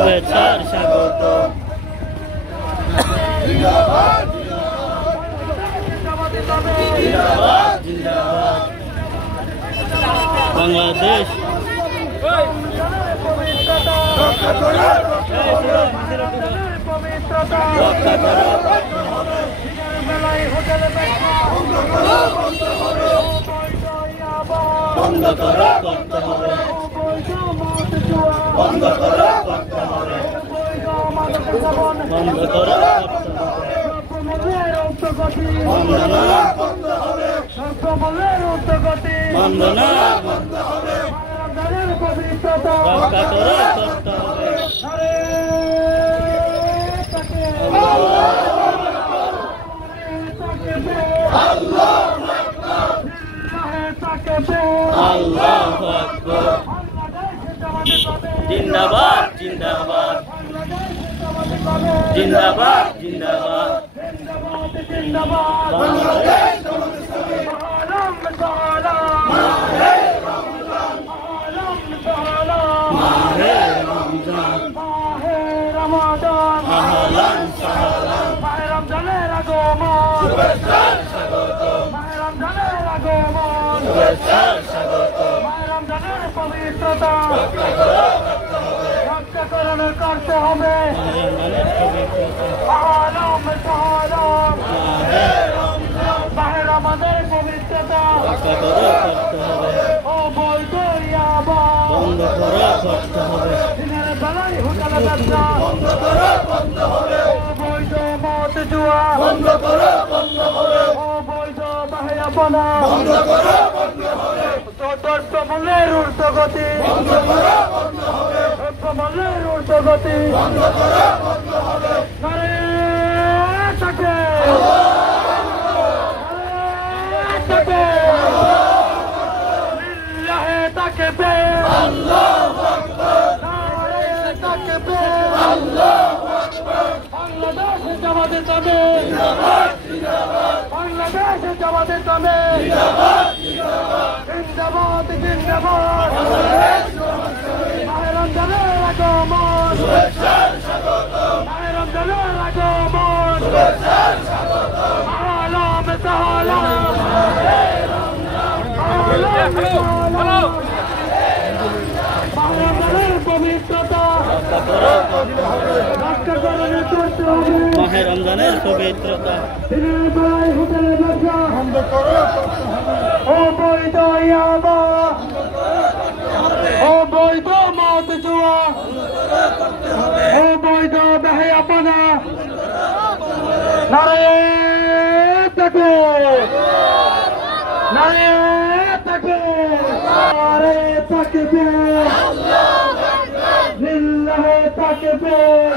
শুভেচ্ছার স্বাগত। জিন্দাবাদ জিন্দাবাদ বাংলাদেশ। বন্ধ করা করতে হবে, বন্ধ করা করতে হবে, বন্ধ করা করতে হবে, বন্দনা করতে হবে, বন্দনা রক্ষা করে করতে হবে। আল্লাহু আকবার। জিন্দাবাদ জিন্দাবাদ জিন্দাবাদ জিন্দাবাদ করতে হবে আমাদের পবিত্রতা ও বৈধ বন্ধ করা করতে হবে, দিনের বেলায় হোটেল ব্যবসা বন্ধ করা বন্ধ হবে, ও বৈধ মদ জুয়া বন্ধ করা বন্ধ হবে, ও বৈধ বাহিয়াপনা বন্ধ করা বন্ধ হবে, দ্রব্যমূল্যের ঊর্ধ্বগতি বন্ধ করা বন্ধ হবে, দ্রব্যমূল্যের ঊর্ধ্বগতি বন্ধ করা বন্ধ হবে। নারে তাকবীর, লিল্লাহি তাকবীর, আল্লাহু আকবার, নারে তাকবীর, আল্লাহু আকবার। বাংলাদেশ জামাতে ইসলামী জিন্দাবাদ জিন্দাবাদ, বাংলাদেশ জামাতে ইসলামী জিন্দাবাদ জিন্দাবাদ, জিন্দাবাদ জিন্দাবাদ। মাহে রমজানের আগমন শুভেচ্ছার স্বাগতম, মাহে রমজানের আগমন শুভেচ্ছার স্বাগতম। আলাম সালাম মাহে রমজান, আলাম সালাম মাহে রমজানের পবিত্রতা রক্ষা করে করতে হবে, মাহে রমজানের পবিত্রতা দিনের বেলায় হোটেলের ব্যবসা বন্ধ করে করতে হবে, ও বৈধ ইয়াবা ও বৈধ মদ জুয়া ও বৈধ বাহিয়াপনা নারে তাকবীর, নারে তাকবীর, নারে তাকবীর, লিল্লাহি তাকবীর।